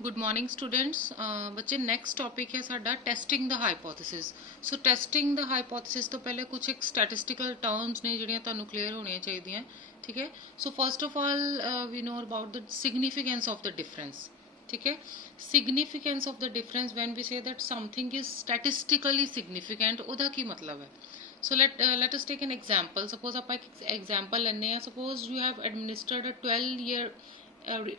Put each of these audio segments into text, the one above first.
Good morning students. बच्चे next topic है साडा testing the hypothesis. So testing the hypothesis तो पहले कुछ एक स्टैटिस्टिकल टर्म्स ने ਜਿਹੜੀਆਂ ਤੁਹਾਨੂੰ ਕਲੀਅਰ ਹੋਣੀਆਂ ਚਾਹੀਦੀਆਂ। ठीक है, so first of all we know about the significance of the difference. ठीक है, significance of the difference when we say that something is statistically significant, ਉਹਦਾ ਕੀ ਮਤਲਬ ਹੈ। सो let us take an example। suppose ਆਪਾਂ ਇੱਕ एग्जांपल ਲੈਣੇ ਆ। suppose you have administered a 12 year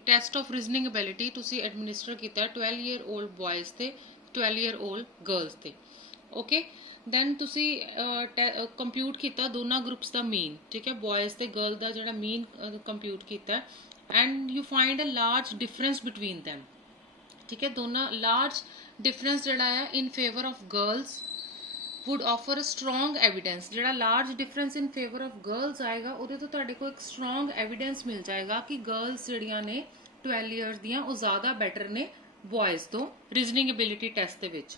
test of reasoning ability तुसी एडमिनिस्टर किया 12 ईयर ओल्ड बॉयज़ ते 12 ईयर ओल्ड गर्ल्स ते। ओके, दैन तुसी कंप्यूट किया दोनों ग्रुप्स का मीन। ठीक है, बॉयज़ ते गर्ल का जो मीन कंप्यूट किया and you find a large difference between them. ठीक है, दोनों लार्ज डिफरेंस जोड़ा है in favour of girls would offer strong evidence. जो large difference in favour of girls आएगा वो तो तुहाडे को एक स्ट्रॉन्ग एविडेंस मिल जाएगा कि गर्ल्स जड़ियाँ ने 12 ईयर्स दियाँ वो ज़्यादा बैटर ने बॉयज़ तो रीजनिंग एबिलिटी टेस्ट के विच।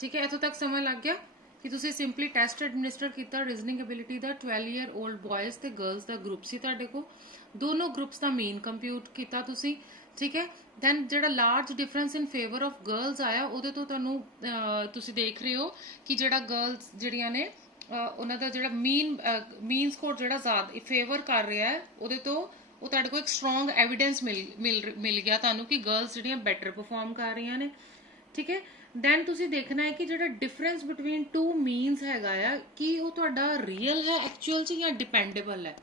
ठीक है, इतों तक समझ लग गया कि तुसी सिंपली टेस्ट एडमिनिस्टर किया रीजनिंग एबिलिटी का 12 ईयर ओल्ड बॉयज़ ते गर्ल्स का ग्रुप सी तुहाडे को, दोनों ग्रुप्स का मीन कंप्यूट किया तुसी। ठीक है, दैन जो large difference in favour of girls आया वो तो तुम देख रहे हो कि जो गर्ल्स जड़ियाँ ने उन्होंने जो मीन स्कोर जो ज़्यादा फेवर कर रहा है वो तो वो तुहाडे को एक स्ट्रॉन्ग एविडेंस मिल गया तुहानू कि गर्ल्स जड़ियाँ बैटर परफॉर्म कर रही ने। ठीक है, दैन तुसी देखना है कि जो डिफरेंस बिटवीन टू मीनस है कि वो तुहाडा रियल है एक्चुअल च या डिपेंडेबल है।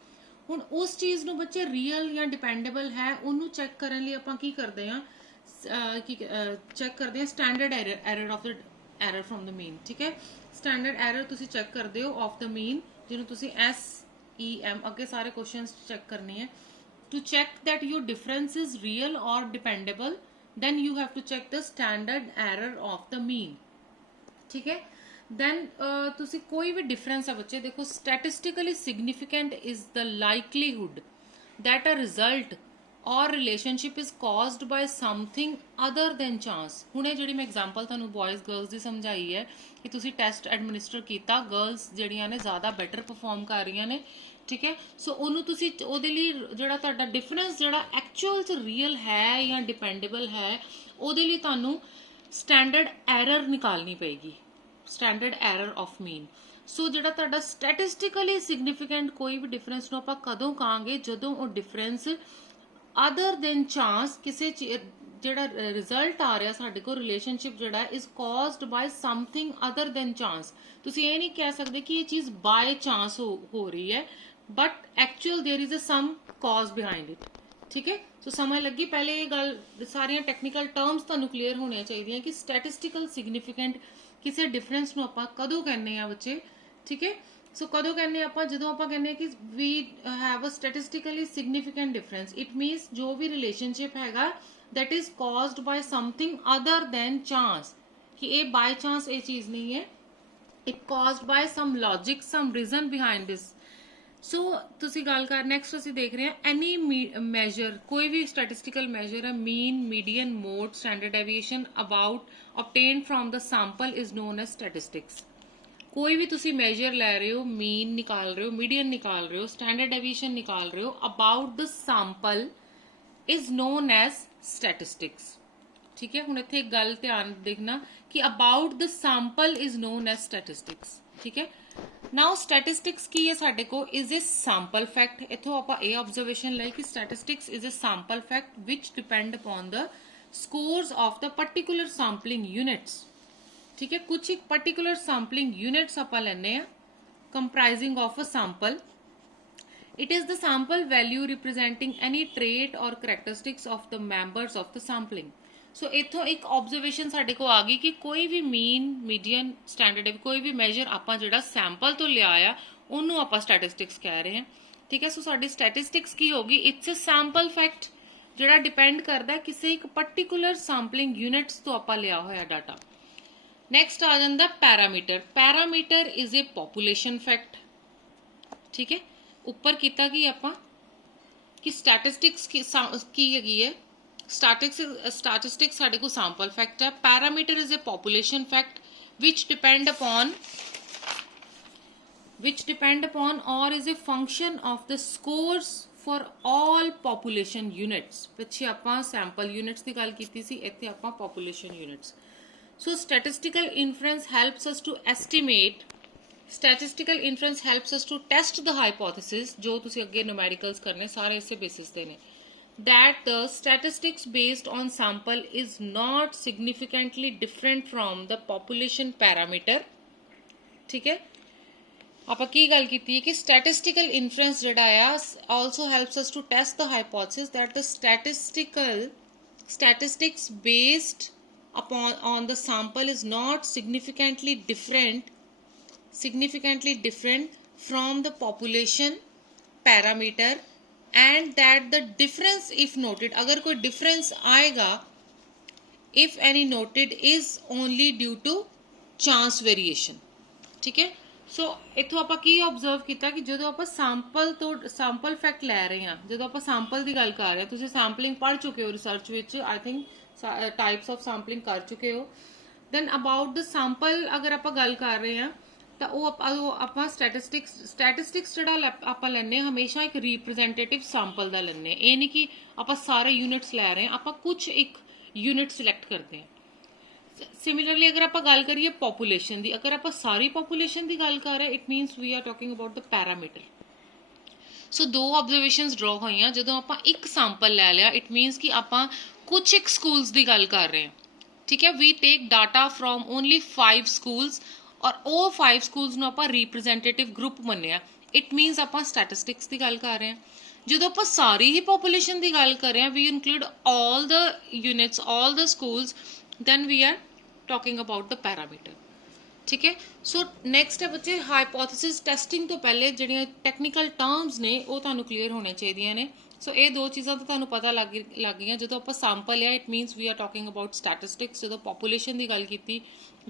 ਹੁਣ उस चीज़ ਨੂੰ ਬੱਚੇ ਰੀਅਲ ਜਾਂ ਡਿਪੈਂਡੇਬਲ ਹੈ ਉਹਨੂੰ ਚੈੱਕ ਕਰਨ ਲਈ ਆਪਾਂ ਕੀ ਕਰਦੇ ਹਾਂ ਕਿ ਚੈੱਕ ਕਰਦੇ ਹਾਂ standard error of the error from the mean. ਠੀਕ ਹੈ, ਸਟੈਂਡਰਡ ਐਰਰ ਤੁਸੀਂ ਚੈੱਕ ਕਰਦੇ ਹੋ ਆਫ ਦ ਮੀਨ ਜਿਹਨੂੰ ਤੁਸੀਂ SEM ਅੱਗੇ ਸਾਰੇ ਕੁਐਸਚਨਸ ਚੈੱਕ ਕਰਨੇ ਹੈ। To check that your difference is real or dependable then you have to check the standard error of the mean। ठीक है, then तुसी कोई भी डिफरेंस है बच्चे देखो statistically significant is the likelihood that a result or relationship is caused by something other than chance. हुणे जिहड़ी मैं एग्जांपल तुहानूं बॉयज़ गर्ल्स की समझाई है कि तुसी टेस्ट एडमिनिस्टर किया गर्ल्स जिहड़ियां ने ज़्यादा बैटर परफॉर्म कर रही ने। ठीक है, सो उन्होंने तुसी उहदे लई जिहड़ा तुहाडा डिफरेंस जिहड़ा एक्चुअल च रियल है या डिपेंडेबल है उहदे लई तुहानूं स्टैंडर्ड एरर निकालनी पेगी, standard error of mean. So जो तुहाडा स्टैटिस्टिकली सिग्निफिकेंट कोई भी डिफरेंस नूं आपां कदों कहांगे जदों वो डिफरेंस अदर दैन चांस किसी जिहड़ा रिजल्ट आ रहा साडे को रिलेशनशिप जिहड़ा is caused by something other than chance. तुसीं ये नहीं कह सकते कि ये चीज़ बाय चांस हो रही है but actual there is a some cause behind it. ठीक है, सो समझ लगी। पहले ये गल सारियां टेक्निकल टर्म्स तुहानूं क्लीयर होनी चाहिए कि स्टैटिस्टिकल सिग्निफिकेंट किसी डिफरेंस नूं आपां कदों कहने आ बच्चे। ठीक है, सो कदों कहने आपां जदों आपां कहने कि we have a statistically significant difference it means जो भी रिलेशनशिप हैगा that is caused by something other than chance, कि ये बाय चांस ये चीज़ नहीं है, it caused by some logic some reason behind this. So तुसी गल कर नैक्सट असीं देख रहे हैं एनी मैजर कोई भी स्टैटिस्टिकल मैजर है mean median mode standard deviation about obtained from the sample is known as statistics। कोई भी तुसी मेजर ले रहे हो मीन निकाल रहे हो मीडियन निकाल रहे हो स्टैंडर्ड डेविएशन निकाल रहे हो about the sample is known as statistics. ठीक है, हुण इत्थे एक गल ध्यान देखना कि about the sample is known as statistics. ठीक है, नाउ स्टैटिस्टिक्स की है साडे को इज ए सैंपल फैक्ट। इत्थों आपां ए ऑब्जर्वेशन लई कि statistics is a sample fact which depend upon the scores of the particular sampling units। ठीक है, कुछ एक particular sampling units आप लेने हैं comprising of a sample। it is the sample value representing any trait or characteristics of the members of the sampling। सो इथों एक observation साडे को आ गई कि कोई भी मीन मीडियन स्टैंडर्ड कोई भी मेजर आपां जिहड़ा सैंपल तो लिया आ उन्होंने आपां स्टैटिस्टिक्स कह रहे हैं। ठीक है, सो साडी स्टैटिस्टिक्स की होगी इट्स अ सैंपल फैक्ट जिहड़ा डिपेंड करता है किसी एक पर्टिकुलर सैंपलिंग यूनिट्स तो आपां लिया होया डाटा। नैक्सट आ जाता parameter. Parameter is a population fact. ठीक है, उपर किता कि आपां कि स्टैटिस्टिक्स की हैगी है स्टैटिस्टिक्स साडे को सैंपल फैक्ट है। Parameter is a population fact which depend upon or is a function of the scores for all population units। ਪਿੱਛੇ ਆਪਾਂ ਸੈਂਪਲ ਯੂਨਿਟਸ ਦੀ ਗੱਲ ਕੀਤੀ ਸੀ, ਇੱਥੇ ਆਪਾਂ population units। So statistical inference helps us to estimate, statistical inference helps us to test the hypothesis, ਜੋ ਤੁਸੀਂ ਅੱਗੇ numericals ਕਰਨੇ ਸਾਰੇ ਇਸੇ basis ਤੇ ਨੇ, that the statistics based on sample is not significantly different from the population parameter। ठीक है, ਆਪਾਂ ਕੀ ਗੱਲ ਕੀਤੀ ਹੈ ਕਿ statistical inference ਜਿਹੜਾ ਆ also helps us to test the hypothesis that the statistics based on the sample is not significantly different from the population parameter, and that the difference if noted, अगर कोई difference आएगा if any noted is only due to chance variation। ठीक है, ਸੋ ਇੱਥੋਂ ਆਪਾਂ ਕੀ observe ਕੀਤਾ ਕਿ ਜਦੋਂ ਆਪਾਂ ਸੈਂਪਲ ਫੈਕਟ ਲੈ ਰਹੇ ਹਾਂ, ਜਦੋਂ ਆਪਾਂ ਸੈਂਪਲ ਦੀ ਗੱਲ ਕਰ ਰਹੇ ਹਾਂ, ਤੁਸੀਂ ਸੈਂਪਲਿੰਗ ਪੜ੍ਹ ਚੁੱਕੇ ਹੋ ਰਿਸਰਚ ਵਿੱਚ, I think types of sampling ਕਰ ਚੁੱਕੇ ਹੋ। ਦੈਨ ਅਬਾਊਟ ਦ ਸੈਂਪਲ ਅਗਰ ਆਪਾਂ ਗੱਲ ਕਰ ਰਹੇ ਹਾਂ ਤਾਂ ਉਹ ਆਪਾਂ ਸਟੈਟਿਸਟਿਕਸ ਜਿਹੜਾ ਆਪਾਂ ਲੈਂਦੇ ਹਾਂ ਹਮੇਸ਼ਾ ਇੱਕ ਰਿਪਰੈਜ਼ੈਂਟੇਟਿਵ ਸੈਂਪਲ ਦਾ ਲੈਂਦੇ ਹਾਂ। ਇਹ ਨਹੀਂ ਕਿ ਆਪਾਂ ਸਾਰੇ ਯੂਨਿਟਸ ਲੈ ਰਹੇ ਹਾਂ, ਆਪਾਂ ਕੁਝ ਇੱਕ ਯੂਨਿਟ ਸਿਲੈਕਟ ਕਰਦੇ ਹਾਂ। सिमिलरली अगर आप गल करिए पॉपुलेशन की, अगर आप सारी पॉपुलेशन की गल कर रहे, it means we are talking about the parameter. So दो ऑब्जर्वेशनस ड्रॉ हुई जो आप एक सैंपल लै लिया, इट मीनस कि आप कुछ एक स्कूल्स की गल कर रहे हैं। ठीक है, we take data from only 5 schools और वो 5 स्कूल्स नूं आपां रिप्रजेंटेटिव ग्रुप मन्निया, इट मीनस आप स्टैटिस्टिक्स की गल कर रहे हैं। जो आप सारी ही पॉपुलेशन की गल कर रहे हैं, we include all the units, all the schools, then we are talking about the parameter। ठीक है, सो नैक्सट है बच्चे हाइपोथेसिस टेस्टिंग तो पहले ਜਿਹੜੀਆਂ ਟੈਕਨੀਕਲ ਟਰਮਸ ਨੇ ਉਹ ਤੁਹਾਨੂੰ ਕਲੀਅਰ ਹੋਣੇ ਚਾਹੀਦੀਆਂ ਨੇ। ਸੋ ਇਹ ਦੋ ਚੀਜ਼ਾਂ ਤਾਂ ਤੁਹਾਨੂੰ ਪਤਾ ਲੱਗ ਗਈਆਂ। ਜਦੋਂ ਆਪਾਂ ਸੈਂਪਲ ਲਿਆ, it means we are talking about statistics. ਜਦੋਂ ਪੋਪੂਲੇਸ਼ਨ ਦੀ ਗੱਲ ਕੀਤੀ,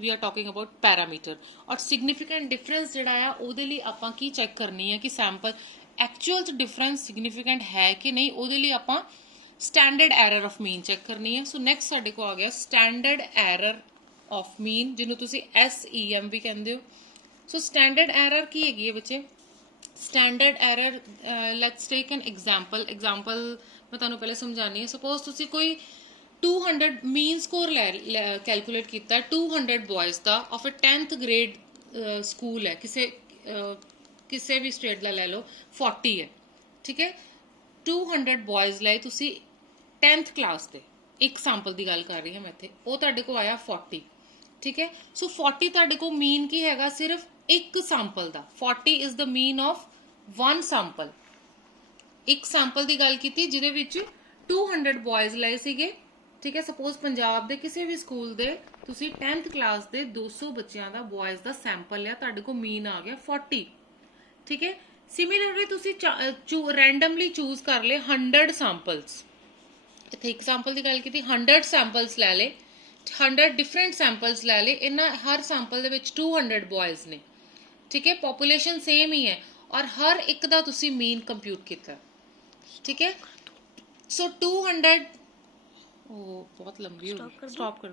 we are talking about parameter. ਔਰ ਸਿਗਨੀਫੀਕੈਂਟ ਡਿਫਰੈਂਸ ਜਿਹੜਾ ਆ ਉਹਦੇ ਲਈ ਆਪਾਂ ਕੀ ਚੈੱਕ ਕਰਨੀ ਹੈ ਕਿ ਸੈਂਪਲ ਐਕਚੁਅਲ 'ਚ ਡਿਫਰੈਂਸ ਸਿਗਨੀਫੀਕੈਂਟ ਹੈ ਕਿ ਨਹੀਂ, ਉਹਦੇ ਲਈ ਆਪਾਂ standard error of mean check करनी है। सो नैक्सट साडे को आ गया स्टैंडर्ड एरर ऑफ मीन, जिन्हों तुसी SEM भी कहते हो। सो स्टैंडर्ड एरर की हैगी है बच्चे? Standard error, let's take an example मैं तुहानूं पहले समझानी है। सपोज तुसी कोई 200 मीन स्कोर कैलकुलेट किया 200 बॉयज़ का of A 10th grade school है, किसी भी स्टेट का लै लो, 40 है। ठीक है, 200 बॉयज़ लाए तुसी 10th क्लास के, एक सैंपल की गल कर रही है मैं इत्थे, वो तुहाडे को आया 40। ठीक है, सो 40 तुहाडे को मीन की हैगा सिर्फ एक सैंपल का। 40 is the mean of one sample. एक सैंपल की गल कीती जिहदे विच 200 बॉयज़ लाए सीगे। ठीक है, सपोज पंजाब के किसी भी स्कूल के तुसी 10th क्लास के 200 बच्चों का बॉयज़ का सैंपल लिया, तुहाडे को मीन आ गया 40। ठीक है, सिमिलरली तुसी रैंडमली चूज कर ले 100 सैंपल्स। इत्थे एक सैंपल की गल की, 100 सैंपल्स लै ले, 100 डिफरेंट सैंपल्स लै ले, इन्हां हर सैंपल दे विच 200 बॉयज़ ने। ठीक है, पॉपुलेशन सेम ही है और हर एक दा तुसी मीन कंप्यूट किया। ठीक है, सो 200 बहुत लंबी हो गई, स्टॉप कर।